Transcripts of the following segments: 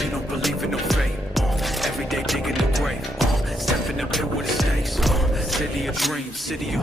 You don't believe in no fate. Every day digging the grave. Stepping up here with the stakes. City of dreams, city of...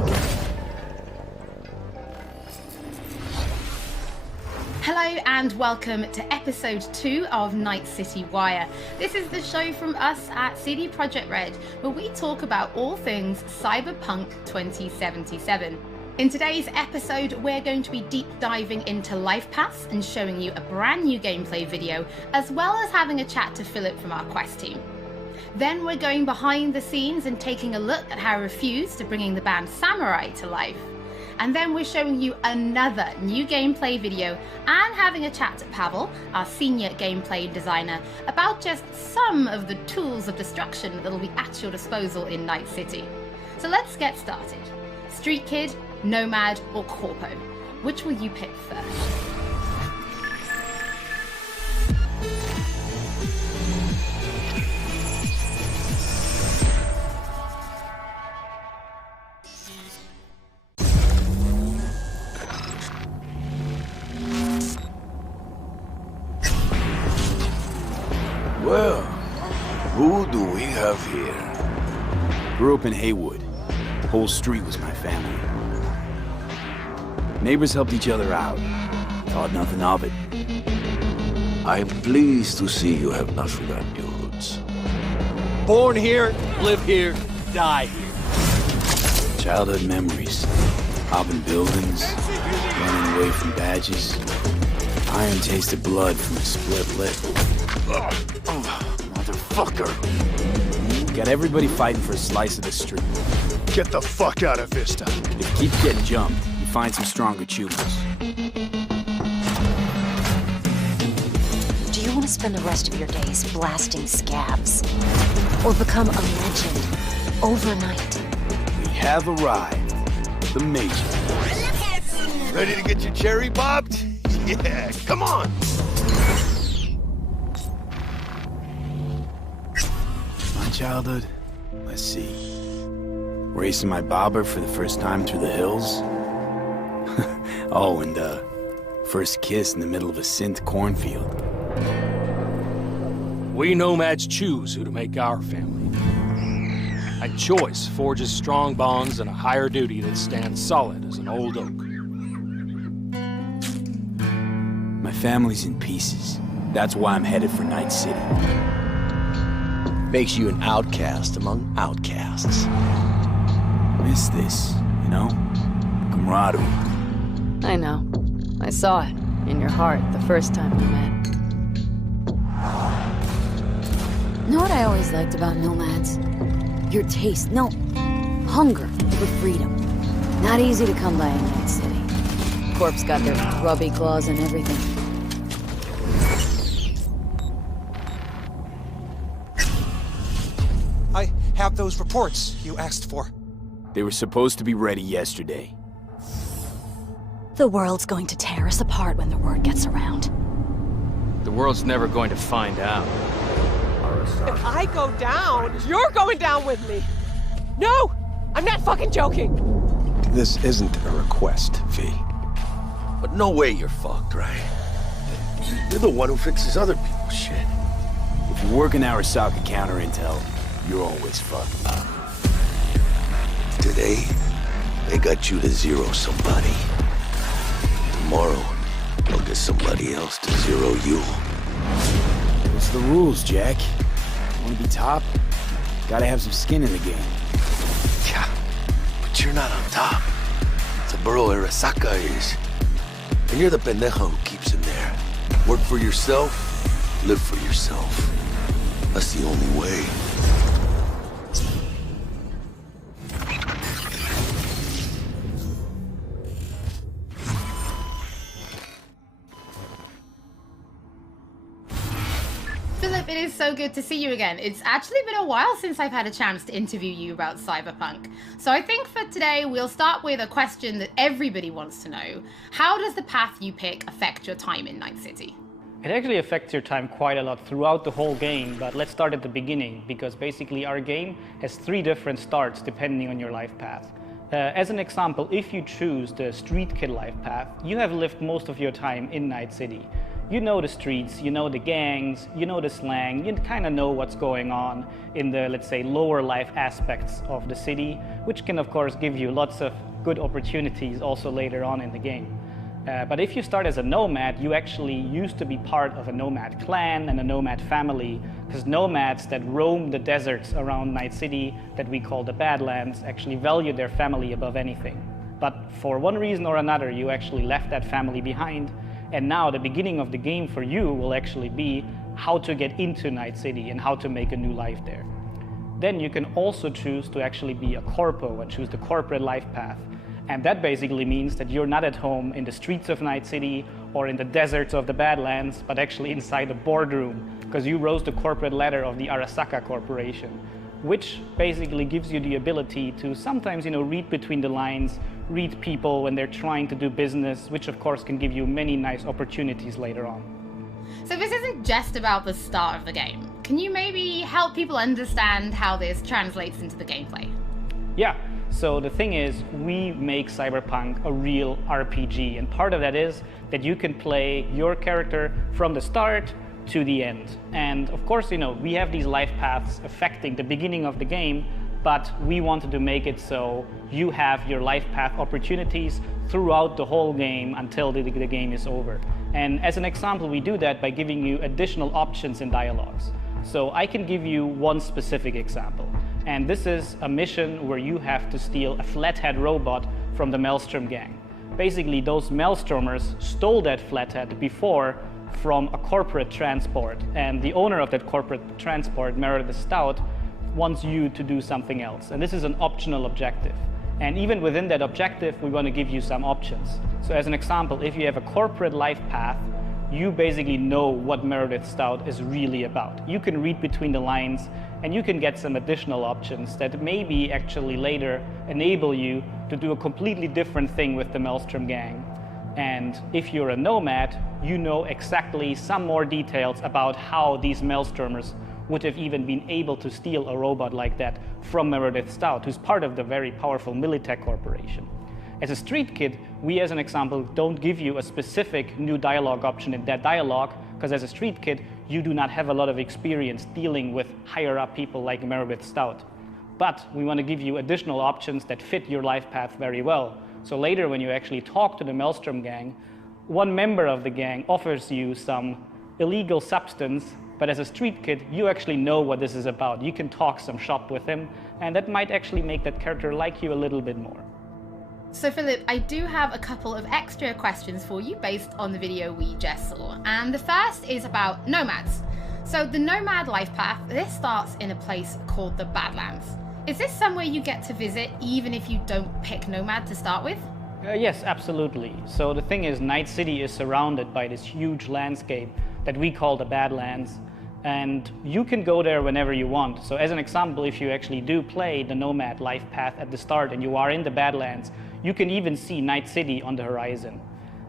Hello and welcome to episode 2 of Night City Wire. This is the show from us at CD Projekt Red, where we talk about all things Cyberpunk 2077. In today's episode, we're going to be deep diving into Life Pass and showing you a brand new gameplay video, as well as having a chat to Philip from our Quest team. Then we're going behind the scenes and taking a look at how Refused are bringing the band Samurai to life. And then we're showing you another new gameplay video and having a chat to Pavel, our senior gameplay designer, about just some of the tools of destruction that will be at your disposal in Night City. So let's get started. Street Kid, Nomad, or Corpo? Which will you pick first? Well, who do we have here? Grew up in Haywood. The whole street was my family. Neighbors helped each other out. Thought nothing of it. I'm pleased to see you have not forgotten your roots. Born here, live here, die here. Childhood memories. Hopping buildings, running away from badges. Iron tasted blood from a split lip. Motherfucker! Got everybody fighting for a slice of the street. Get the fuck out of Vista. If you keep getting jumped, you find some stronger choosers. Do you want to spend the rest of your days blasting scabs? Or become a legend overnight? We have arrived. The Major. Ready to get your cherry bobbed? Yeah, come on! My childhood? Let's see. Racing my bobber for the first time through the hills. Oh, and first kiss in the middle of a synth cornfield. We nomads choose who to make our family. A choice forges strong bonds and a higher duty that stands solid as an old oak. My family's in pieces. That's why I'm headed for Night City. Makes you an outcast among outcasts. Miss this, you know? Camaraderie. I know. I saw it in your heart the first time we met. Know what I always liked about nomads? Your taste, no, hunger for freedom. Not easy to come by in Night City. Corp's got their grubby claws and everything. I have those reports you asked for. They were supposed to be ready yesterday. The world's going to tear us apart when the word gets around. The world's never going to find out. If I go down, you're going down with me. No! I'm not fucking joking! This isn't a request, V. But no way you're fucked, right? You're the one who fixes other people's shit. If you work in Arasaka counter intel, you're always fucked. Today, they got you to zero somebody. Tomorrow, they'll get somebody else to zero you. What's the rules, Jack? Want to be top? Gotta have some skin in the game. Yeah, but you're not on top. Saburo Arasaka is. And you're the pendejo who keeps him there. Work for yourself, live for yourself. That's the only way. Philip, it is so good to see you again. It's actually been a while since I've had a chance to interview you about Cyberpunk. So I think for today, we'll start with a question that everybody wants to know. How does the path you pick affect your time in Night City? It actually affects your time quite a lot throughout the whole game, but let's start at the beginning, because basically our game has 3 different starts depending on your life path. As an example, if you choose the Street Kid life path, you have lived most of your time in Night City. You know the streets, you know the gangs, you know the slang, you kind of know what's going on in the, let's say, lower life aspects of the city, which can of course give you lots of good opportunities also later on in the game. But if you start as a nomad, you actually used to be part of a nomad clan and a nomad family, because nomads that roam the deserts around Night City, that we call the Badlands, actually value their family above anything. But for one reason or another, you actually left that family behind, and now the beginning of the game for you will actually be how to get into Night City and how to make a new life there. Then you can also choose to actually be a corpo and choose the corporate life path. And that basically means that you're not at home in the streets of Night City or in the deserts of the Badlands, but actually inside a boardroom, because you rose the corporate ladder of the Arasaka Corporation, which basically gives you the ability to sometimes, read between the lines, read people when they're trying to do business, which of course can give you many nice opportunities later on. So this isn't just about the start of the game. Can you maybe help people understand how this translates into the gameplay? Yeah, so the thing is, we make Cyberpunk a real RPG, and part of that is that you can play your character from the start to the end. And of course, we have these life paths affecting the beginning of the game, but we wanted to make it so you have your life path opportunities throughout the whole game until the game is over. And as an example, we do that by giving you additional options in dialogues. So I can give you one specific example. And this is a mission where you have to steal a flathead robot from the Maelstrom gang. Basically, those Maelstromers stole that flathead before from a corporate transport. And the owner of that corporate transport, Meredith Stout, wants you to do something else. And this is an optional objective. And even within that objective, we want to give you some options. So as an example, if you have a corporate life path, you basically know what Meredith Stout is really about. You can read between the lines and you can get some additional options that maybe actually later enable you to do a completely different thing with the Maelstrom gang. And if you're a nomad, you know exactly some more details about how these Maelstromers would have even been able to steal a robot like that from Meredith Stout, who's part of the very powerful Militech Corporation. As a street kid, we as an example don't give you a specific new dialogue option in that dialogue, because as a street kid, you do not have a lot of experience dealing with higher up people like Meredith Stout. But we want to give you additional options that fit your life path very well. So later when you actually talk to the Maelstrom gang, one member of the gang offers you some illegal substance, but as a street kid, you actually know what this is about. You can talk some shop with him, and that might actually make that character like you a little bit more. So Philip, I do have a couple of extra questions for you based on the video we just saw. And the first is about nomads. So the nomad life path, this starts in a place called the Badlands. Is this somewhere you get to visit even if you don't pick nomad to start with? Yes, absolutely. So the thing is, Night City is surrounded by this huge landscape that we call the Badlands. And you can go there whenever you want. So as an example, if you actually do play the nomad life path at the start and you are in the Badlands, you can even see Night City on the horizon.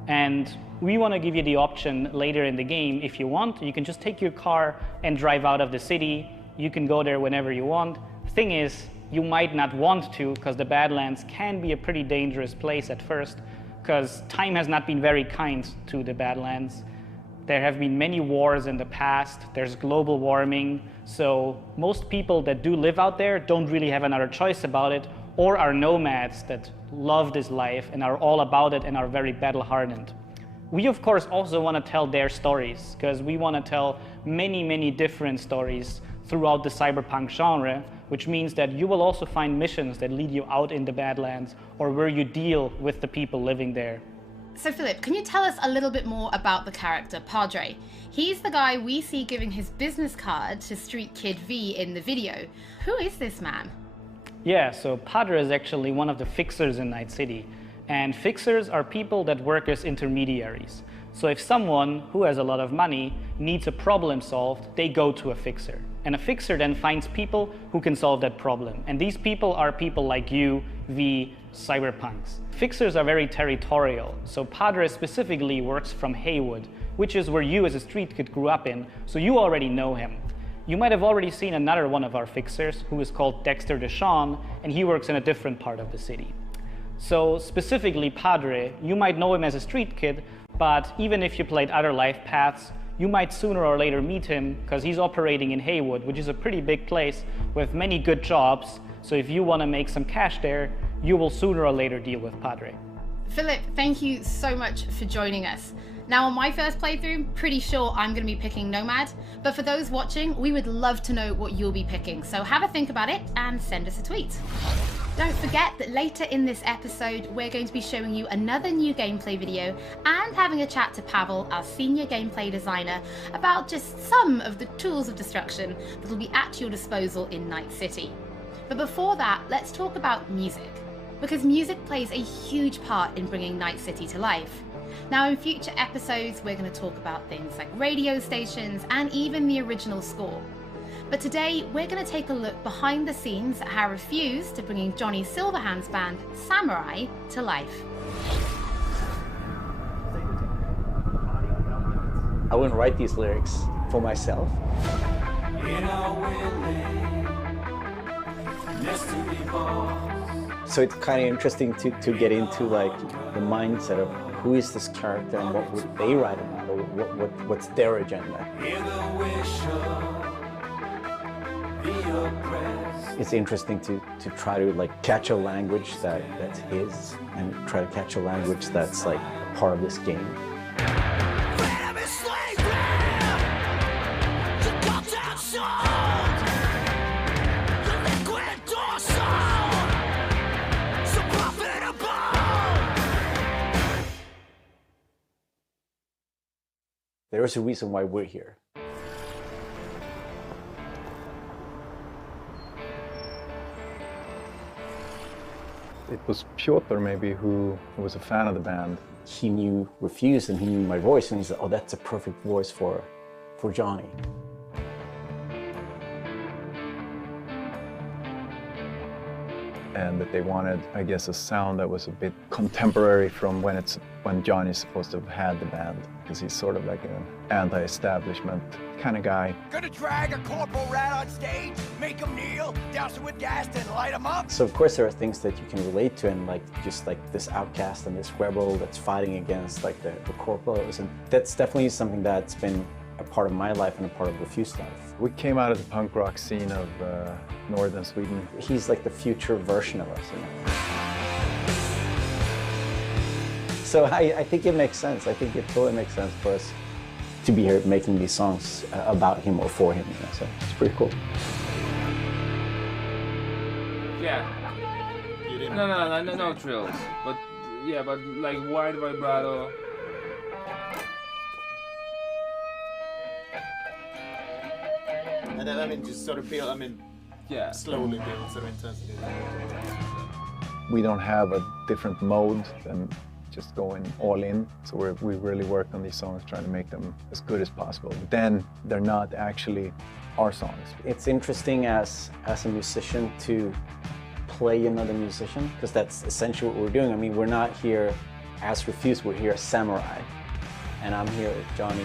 And we want to give you the option later in the game, if you want, you can just take your car and drive out of the city. You can go there whenever you want. The thing is, you might not want to, because the Badlands can be a pretty dangerous place at first, because time has not been very kind to the Badlands. There have been many wars in the past, there's global warming, so most people that do live out there don't really have another choice about it, or are nomads that love this life and are all about it and are very battle-hardened. We of course also want to tell their stories, because we want to tell many different stories throughout the cyberpunk genre, which means that you will also find missions that lead you out in the Badlands or where you deal with the people living there. So Philip, can you tell us a little bit more about the character Padre? He's the guy we see giving his business card to Street Kid V in the video. Who is this man? Yeah, so Padre is actually one of the fixers in Night City. And fixers are people that work as intermediaries. So if someone who has a lot of money needs a problem solved, they go to a fixer. And a fixer then finds people who can solve that problem. And these people are people like you, V, cyberpunks. Fixers are very territorial. So Padre specifically works from Haywood, which is where you as a street kid grew up in, so you already know him. You might have already seen another one of our fixers who is called Dexter Deshawn, and he works in a different part of the city. So specifically Padre, you might know him as a street kid, but even if you played other life paths, you might sooner or later meet him because he's operating in Haywood, which is a pretty big place with many good jobs. So if you want to make some cash there, you will sooner or later deal with Padre. Philip, thank you so much for joining us. Now on my first playthrough, pretty sure I'm going to be picking Nomad, but for those watching, we would love to know what you'll be picking, so have a think about it and send us a tweet. Don't forget that later in this episode, we're going to be showing you another new gameplay video and having a chat to Pavel, our senior gameplay designer, about just some of the tools of destruction that will be at your disposal in Night City. But before that, let's talk about music, because music plays a huge part in bringing Night City to life. Now in future episodes, we're going to talk about things like radio stations and even the original score. But today we're going to take a look behind the scenes at how Refused to bringing Johnny Silverhand's band Samurai to life. I wouldn't write these lyrics for myself. So it's kind of interesting to get into like the mindset of who is this character and what would they write about, or what's their agenda. It's interesting to try to like catch a language that's his and try to catch a language that's like part of this game. There is a reason why we're here. It was Piotr maybe who was a fan of the band. He knew Refused and he knew my voice and he said, oh, that's a perfect voice for Johnny. And that they wanted, I guess, a sound that was a bit contemporary from when Johnny's supposed to have had the band, because he's sort of like an anti-establishment kind of guy. Gonna drag a corporal rat on stage, make him kneel, douse him with gas, then light him up. So of course there are things that you can relate to, and like just like this outcast and this rebel that's fighting against like the corporals, and that's definitely something that's been a part of my life and a part of Refused life. We came out of the punk rock scene of northern Sweden. He's like the future version of us, you know? So I think it makes sense. I think it totally makes sense for us to be here making these songs about him or for him, you know? So it's pretty cool. Yeah. No trills. But yeah, but like wide vibrato. And then, I mean, just sort of build, yeah, slowly build sort of intensity. We don't have a different mode than just going all in. So we really worked on these songs, trying to make them as good as possible. But then they're not actually our songs. It's interesting as a musician to play another musician, because that's essentially what we're doing. I mean, we're not here as Refused, we're here as Samurai. And I'm here with Johnny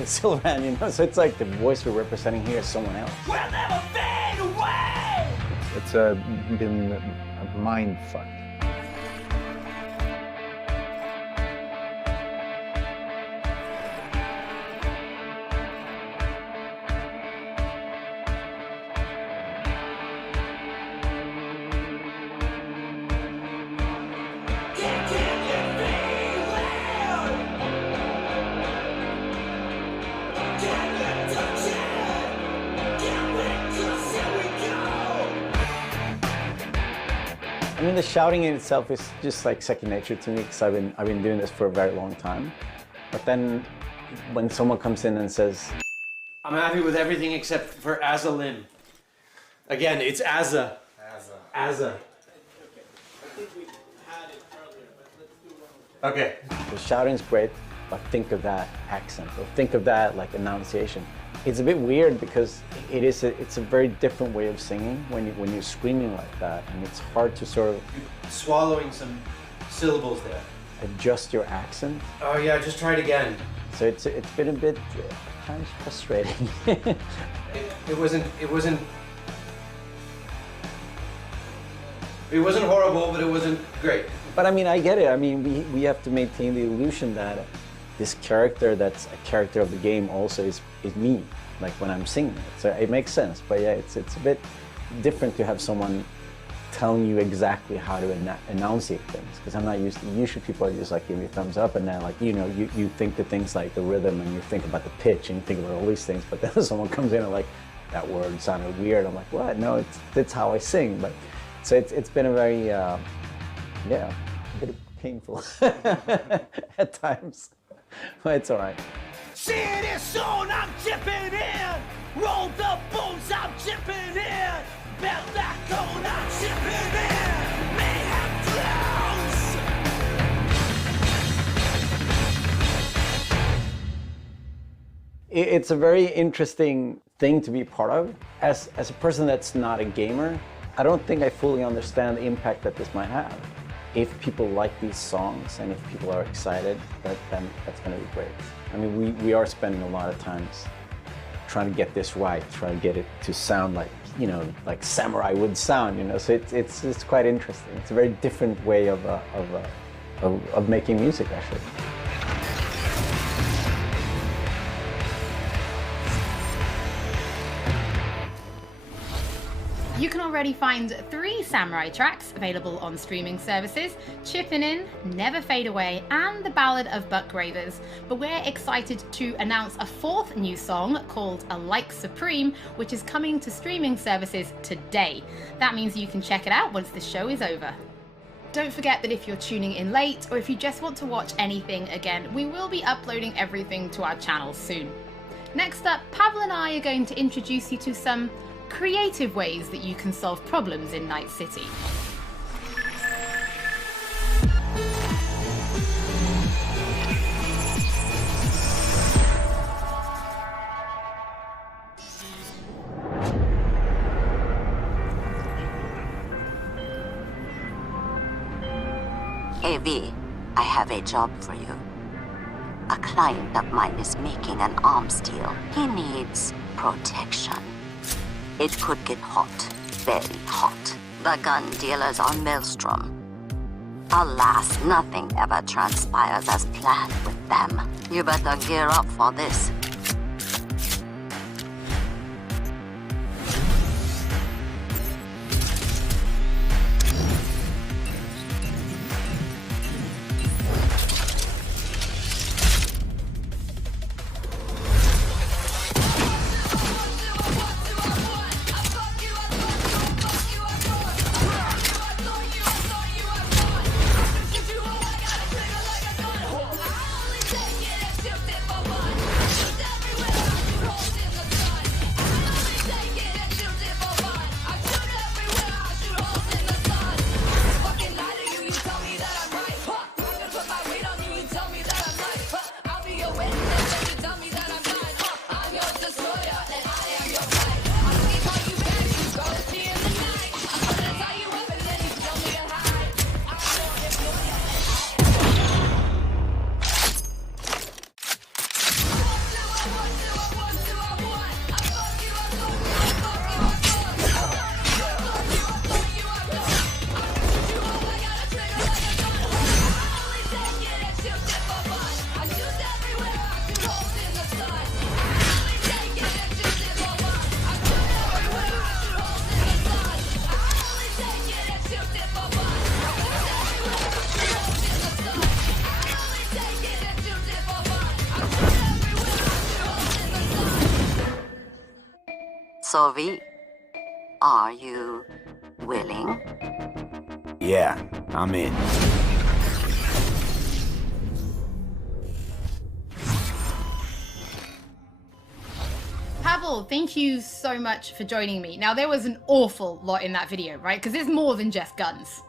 Silverhand, you know? So it's like the voice we're representing here is someone else. We'll never fade away! It's been a mind fuck. I mean, the shouting in itself is just like second nature to me, because I've been doing this for a very long time. But then when someone comes in and says, I'm happy with everything except for Azza Lim. Again, it's Azza. Azza. Okay. The shouting's great, but think of that accent, or think of that like enunciation. It's a bit weird because it's a very different way of singing when you're screaming like that, and it's hard to sort of swallowing some syllables there. Adjust your accent. Oh yeah, just try it again. So it's been a bit kind of frustrating. It wasn't horrible, but it wasn't great. But I mean, I get it. I mean, we have to maintain the illusion that this character that's a character of the game also is me, like when I'm singing it. So it makes sense. But yeah, it's a bit different to have someone telling you exactly how to enunciate things, because I'm not used to, usually people are just like give me a thumbs up, and then like, you know, you think the things like the rhythm, and you think about the pitch, and you think about all these things, but then someone comes in and like, that word sounded weird. I'm like, what? No, it's how I sing. But so it's been a very, yeah, a bit painful at times. But it's all right. See this soon, I'm chipping in. Roll the bones, I'm chipping in. Belt that cone, I'm chipping in. Mayhem close. It's a very interesting thing to be part of. As a person that's not a gamer, I don't think I fully understand the impact that this might have. If people like these songs and if people are excited, then that's going to be great. I mean, we are spending a lot of times trying to get this right, trying to get it to sound like, you know, like Samurai would sound, you know. So it's quite interesting. It's a very different way of making music, actually. You can already find 3 Samurai tracks available on streaming services: Chippin' In, Never Fade Away, and The Ballad of Buck Ravers. But we're excited to announce a 4th new song called A Like Supreme, which is coming to streaming services today. That means you can check it out once the show is over. Don't forget that if you're tuning in late, or if you just want to watch anything again, we will be uploading everything to our channel soon. Next up, Pavel and I are going to introduce you to some creative ways that you can solve problems in Night City. Hey V, I have a job for you. A client of mine is making an arms deal. He needs protection. It could get hot, very hot. The gun dealers are Maelstrom. Alas, nothing ever transpires as planned with them. You better gear up for this. So V, are you willing? Yeah, I'm in. Pavel, thank you so much for joining me. Now, there was an awful lot in that video, right? Because it's more than just guns.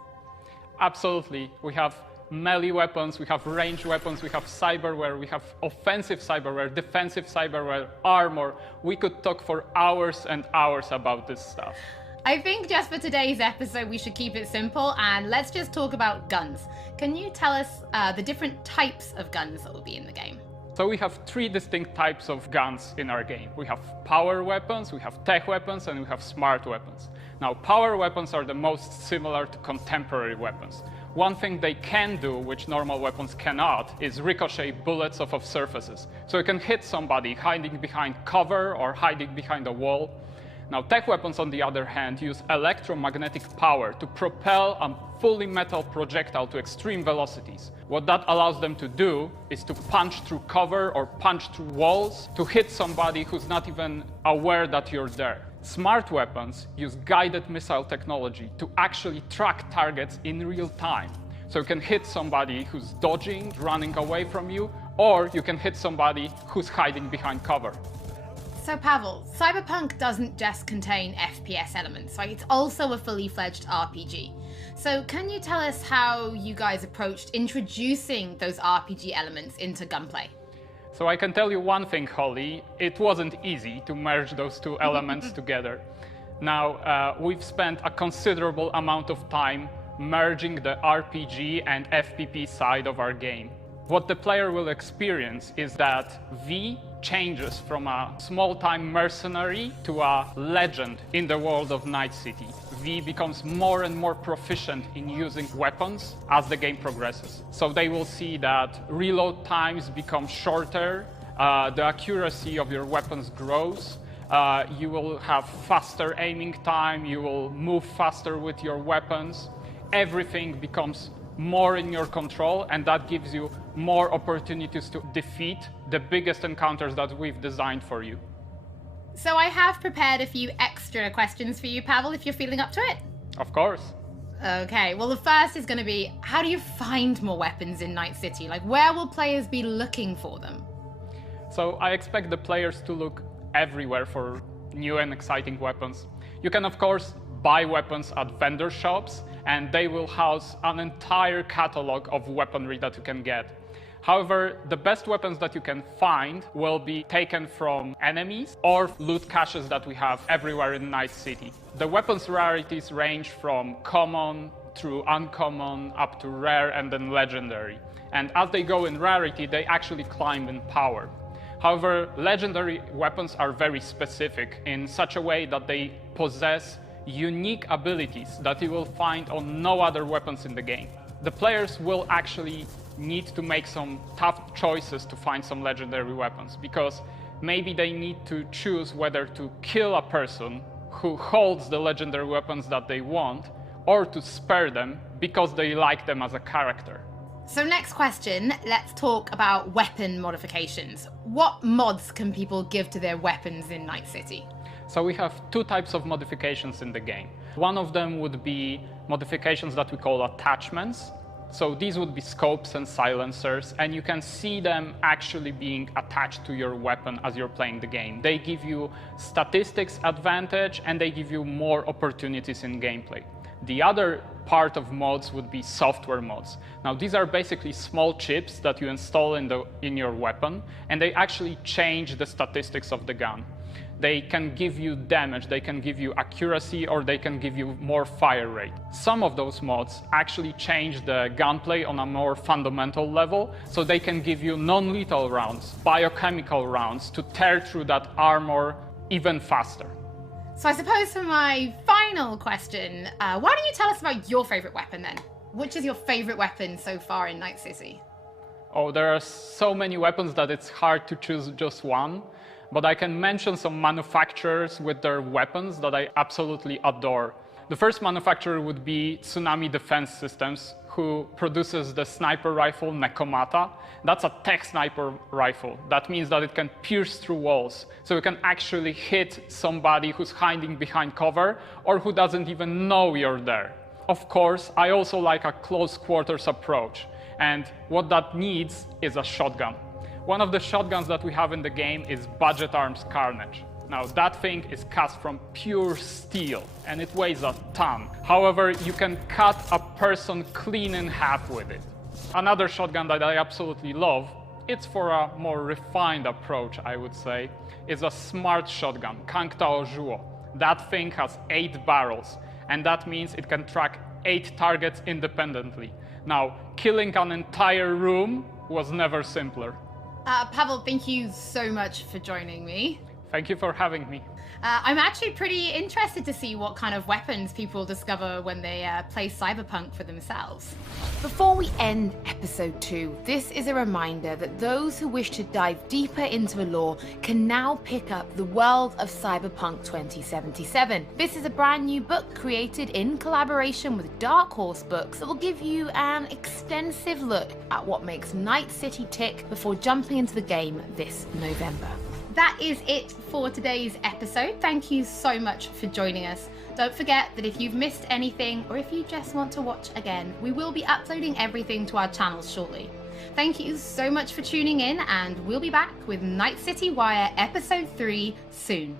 Absolutely. We have melee weapons, we have ranged weapons, we have cyberware, we have offensive cyberware, defensive cyberware, armor. We could talk for hours and hours about this stuff. I think just for today's episode, we should keep it simple and let's just talk about guns. Can you tell us the different types of guns that will be in the game? So we have 3 distinct types of guns in our game. We have power weapons, we have tech weapons, and we have smart weapons. Now, power weapons are the most similar to contemporary weapons. One thing they can do, which normal weapons cannot, is ricochet bullets off of surfaces. So you can hit somebody hiding behind cover or hiding behind a wall. Now, tech weapons, on the other hand, use electromagnetic power to propel a fully metal projectile to extreme velocities. What that allows them to do is to punch through cover or punch through walls to hit somebody who's not even aware that you're there. Smart weapons use guided missile technology to actually track targets in real time. So you can hit somebody who's dodging, running away from you, or you can hit somebody who's hiding behind cover. So Pavel, Cyberpunk doesn't just contain FPS elements, right? It's also a fully fledged RPG. So can you tell us how you guys approached introducing those RPG elements into gunplay? So I can tell you one thing, Holly, it wasn't easy to merge those two elements together. Now, we've spent a considerable amount of time merging the RPG and FPP side of our game. What the player will experience is that V changes from a small-time mercenary to a legend in the world of Night City. V becomes more and more proficient in using weapons as the game progresses. So they will see that reload times become shorter, the accuracy of your weapons grows, you will have faster aiming time, you will move faster with your weapons. Everything becomes more in your control, and that gives you more opportunities to defeat the biggest encounters that we've designed for you. So I have prepared a few extra questions for you, Pavel, if you're feeling up to it. Of course. Okay, well the first is going to be, how do you find more weapons in Night City? Like, where will players be looking for them? So I expect the players to look everywhere for new and exciting weapons. You can, of course, buy weapons at vendor shops, and they will house an entire catalog of weaponry that you can get. However, the best weapons that you can find will be taken from enemies or loot caches that we have everywhere in Night City. The weapons rarities range from common through uncommon up to rare and then legendary. And as they go in rarity, they actually climb in power. However, legendary weapons are very specific in such a way that they possess unique abilities that you will find on no other weapons in the game. The players will actually need to make some tough choices to find some legendary weapons, because maybe they need to choose whether to kill a person who holds the legendary weapons that they want, or to spare them because they like them as a character. So next question, let's talk about weapon modifications. What mods can people give to their weapons in Night City? So we have two types of modifications in the game. One of them would be modifications that we call attachments. So these would be scopes and silencers, and you can see them actually being attached to your weapon as you're playing the game. They give you statistics advantage, and they give you more opportunities in gameplay. The other part of mods would be software mods. Now, these are basically small chips that you install in your weapon, and they actually change the statistics of the gun. They can give you damage, they can give you accuracy, or they can give you more fire rate. Some of those mods actually change the gunplay on a more fundamental level, so they can give you non-lethal rounds, biochemical rounds, to tear through that armor even faster. So I suppose for my final question, why don't you tell us about your favorite weapon then? Which is your favorite weapon so far in Night City? Oh, there are so many weapons that it's hard to choose just one. But I can mention some manufacturers with their weapons that I absolutely adore. The first manufacturer would be Tsunami Defense Systems, who produces the sniper rifle Nekomata. That's a tech sniper rifle. That means that it can pierce through walls. So you can actually hit somebody who's hiding behind cover or who doesn't even know you're there. Of course, I also like a close quarters approach. And what that needs is a shotgun. One of the shotguns that we have in the game is Budget Arms Carnage. Now, that thing is cast from pure steel, and it weighs a ton. However, you can cut a person clean in half with it. Another shotgun that I absolutely love, it's for a more refined approach, I would say, is a smart shotgun, Kangtao Zhuo. That thing has 8 barrels, and that means it can track 8 targets independently. Now, killing an entire room was never simpler. Pavel, thank you so much for joining me. Thank you for having me. I'm actually pretty interested to see what kind of weapons people discover when they play Cyberpunk for themselves. Before we end episode 2, this is a reminder that those who wish to dive deeper into the lore can now pick up The World of Cyberpunk 2077. This is a brand new book created in collaboration with Dark Horse Books that will give you an extensive look at what makes Night City tick before jumping into the game this November. That is it for today's episode. Thank you so much for joining us. Don't forget that if you've missed anything or if you just want to watch again, we will be uploading everything to our channels shortly. Thank you so much for tuning in, and we'll be back with Night City Wire Episode 3 soon.